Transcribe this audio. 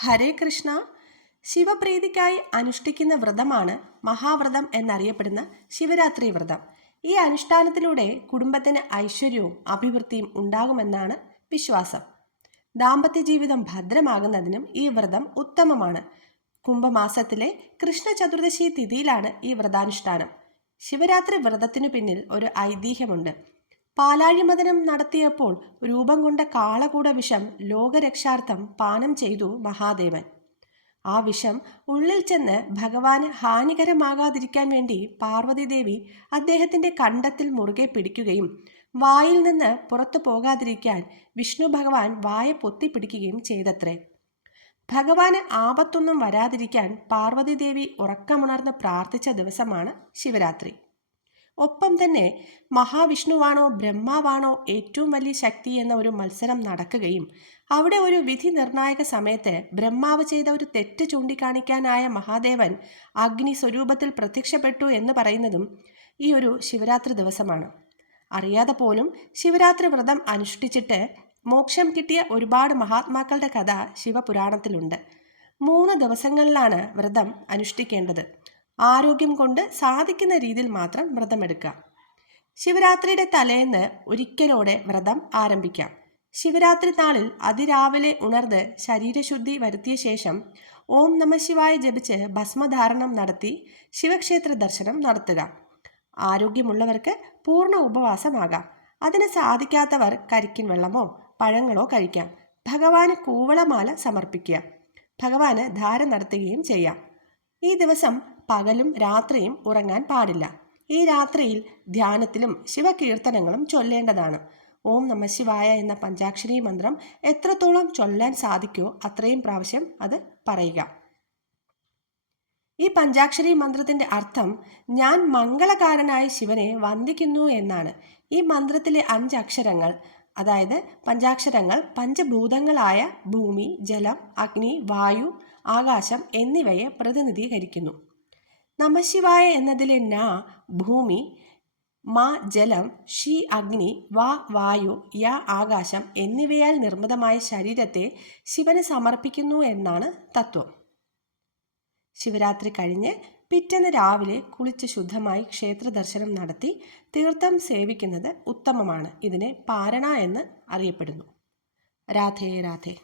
ഹരേ കൃഷ്ണ. ശിവപ്രീതിക്കായി അനുഷ്ഠിക്കുന്ന വ്രതമാണ് മഹാവ്രതം എന്നറിയപ്പെടുന്ന ശിവരാത്രി വ്രതം. ഈ അനുഷ്ഠാനത്തിലൂടെ കുടുംബത്തിന് ഐശ്വര്യവും അഭിവൃദ്ധിയും ഉണ്ടാകുമെന്നാണ് വിശ്വാസം. ദാമ്പത്യ ജീവിതം ഭദ്രമാകുന്നതിനും ഈ വ്രതം ഉത്തമമാണ്. കുംഭമാസത്തിലെ കൃഷ്ണ ചതുർദശി തിഥിയിലാണ് ഈ വ്രതാനുഷ്ഠാനം. ശിവരാത്രി വ്രതത്തിനു പിന്നിൽ ഒരു ഐതിഹ്യമുണ്ട്. പാലാഴിമതനം നടത്തിയപ്പോൾ രൂപം കൊണ്ട കാളകൂട വിഷം ലോകരക്ഷാർത്ഥം പാനം ചെയ്തു മഹാദേവൻ. ആ വിഷം ഉള്ളിൽ ചെന്ന് ഭഗവാന് ഹാനികരമാകാതിരിക്കാൻ വേണ്ടി പാർവതീദേവി അദ്ദേഹത്തിന്റെ കണ്ടത്തിൽ മുറുകെ പിടിക്കുകയും വായിൽ നിന്ന് പുറത്തു പോകാതിരിക്കാൻ വിഷ്ണു ഭഗവാൻ വായ പൊത്തിപ്പിടിക്കുകയും ചെയ്തത്രേ. ഭഗവാന് ആപത്തൊന്നും വരാതിരിക്കാൻ പാർവതീദേവി ഉറക്കമുണർന്ന് പ്രാർത്ഥിച്ച ദിവസമാണ് ശിവരാത്രി. ഒപ്പം തന്നെ മഹാവിഷ്ണുവാണോ ബ്രഹ്മാവാണോ ഏറ്റവും വലിയ ശക്തി എന്ന ഒരു മത്സരം നടക്കുകയും അവിടെ ഒരു വിധി നിർണായക സമയത്ത് ബ്രഹ്മാവ് ചെയ്ത ഒരു തെറ്റ് ചൂണ്ടിക്കാണിക്കാനായ മഹാദേവൻ അഗ്നി സ്വരൂപത്തിൽ പ്രത്യക്ഷപ്പെട്ടു എന്ന് പറയുന്നതും ഈ ഒരു ശിവരാത്രി ദിവസമാണ്. അറിയാതെ പോലും ശിവരാത്രി വ്രതം അനുഷ്ഠിച്ചിട്ട് മോക്ഷം കിട്ടിയ ഒരുപാട് മഹാത്മാക്കളുടെ കഥ ശിവപുരാണത്തിലുണ്ട്. മൂന്ന് ദിവസങ്ങളിലാണ് വ്രതം അനുഷ്ഠിക്കേണ്ടത്. ആരോഗ്യം കൊണ്ട് സാധിക്കുന്ന രീതിയിൽ മാത്രം വ്രതമെടുക്കുക. ശിവരാത്രിയുടെ തലേന്ന് ഒരിക്കലോടെ വ്രതം ആരംഭിക്കാം. ശിവരാത്രി നാളിൽ അതിരാവിലെ ഉണർന്ന് ശരീരശുദ്ധി വരുത്തിയ ശേഷം ഓം നമ ശിവായ ജപിച്ച് ഭസ്മധാരണം നടത്തി ശിവക്ഷേത്ര ദർശനം നടത്തുക. ആരോഗ്യമുള്ളവർക്ക് പൂർണ ഉപവാസമാകാം. അതിന് സാധിക്കാത്തവർ കരിക്കിൻ വെള്ളമോ പഴങ്ങളോ കഴിക്കാം. ഭഗവാന് കൂവളമാല സമർപ്പിക്കുക. ഭഗവാന് ധാര നടത്തുകയും ചെയ്യാം. ഈ ദിവസം പകലും രാത്രിയും ഉറങ്ങാൻ പാടില്ല. ഈ രാത്രിയിൽ ധ്യാനത്തിലും ശിവകീർത്തനങ്ങളും ചൊല്ലേണ്ടതാണ്. ഓം നമ ശിവായ എന്ന പഞ്ചാക്ഷരി മന്ത്രം എത്രത്തോളം ചൊല്ലാൻ സാധിക്കുമോ അത്രയും പ്രാവശ്യം അത് പറയുക. ഈ പഞ്ചാക്ഷരി മന്ത്രത്തിന്റെ അർത്ഥം ഞാൻ മംഗളകാരനായ ശിവനെ വന്ദിക്കുന്നു എന്നാണ്. ഈ മന്ത്രത്തിലെ അഞ്ച് അക്ഷരങ്ങൾ അതായത് പഞ്ചാക്ഷരങ്ങൾ പഞ്ചഭൂതങ്ങളായ ഭൂമി ജലം അഗ്നി വായു ആകാശം എന്നിവയെ പ്രതിനിധീകരിക്കുന്നു. നമശിവായ എന്നതിലെ ന ഭൂമി മ ജലം ഷി അഗ്നി വാ വായു യ ആകാശം എന്നിവയാൽ നിർമ്മിതമായ ശരീരത്തെ ശിവന് സമർപ്പിക്കുന്നു എന്നാണ് തത്വം. ശിവരാത്രി കഴിഞ്ഞ് പിറ്റേന്ന് രാവിലെ കുളിച്ച് ശുദ്ധമായി ക്ഷേത്ര ദർശനം നടത്തി തീർത്ഥം സേവിക്കുന്നത് ഉത്തമമാണ്. ഇതിനെ പാരണ എന്ന് അറിയപ്പെടുന്നു. രാധേ രാധേ.